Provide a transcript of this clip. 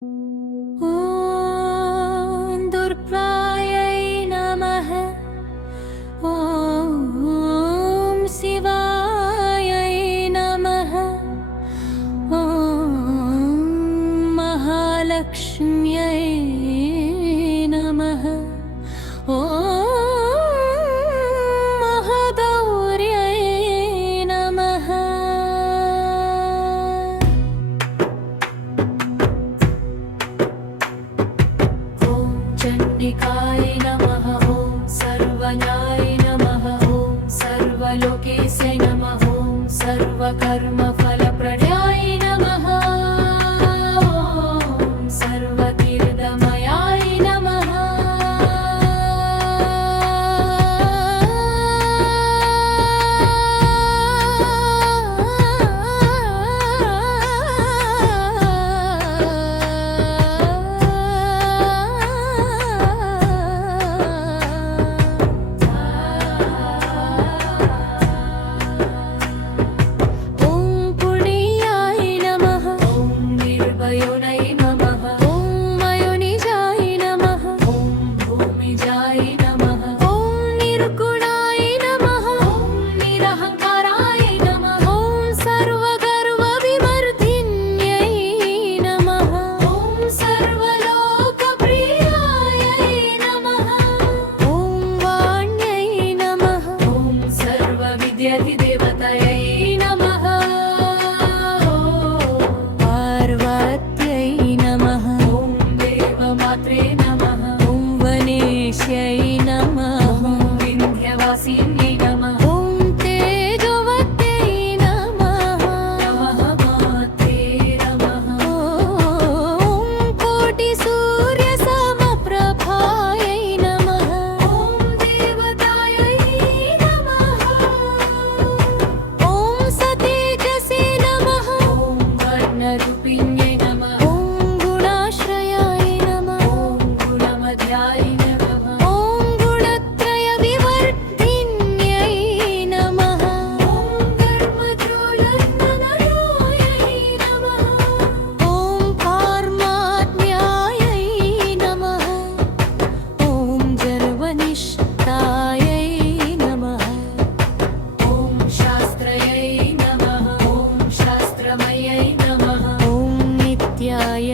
ॐ दुर्गायै नमः। ॐ शिवायै नमः। ॐ महालक्ष्म्यै नमः। ॐ महगौर्यै नमः। ॐ चण्डिकाय नमः। ॐ सर्वज्ञाय नमः। ॐ सर्वलोकेशे नमः। ॐ सर्वकर्मफलप्रदाय नमः। ॐ सर्वतीर्थमयाय नमः। देवतायै नमः। पार्वत्यै नमः। ॐ देवमात्रे नमः। ॐ वनेश्यै नमः। ॐ विन्ध्यवासिन्यै नमः। ॐ तेजोवत्यै नमः। नमः मात्रे नमः। ॐ कोटिसूर्यसमप्रभायै नमः। ॐ देवतायै नमः। ॐ सतेजसे नमः। ॐ वर्णरूपिण्यै नमः। ॐ गुणाश्रयाय नमः। ॐ गुणमध्याय नमः। ॐ गुणत्रयविवर्धिन्यै नमः। ॐ कर्मद्रोलननयायै नमः। ॐ कार्माज्ञायै नमः। ॐ जर्वनिष्ठायै नमः। ॐ शास्त्रयै नमः। ॐ शास्त्रमयै नमः। ॐ नित्याय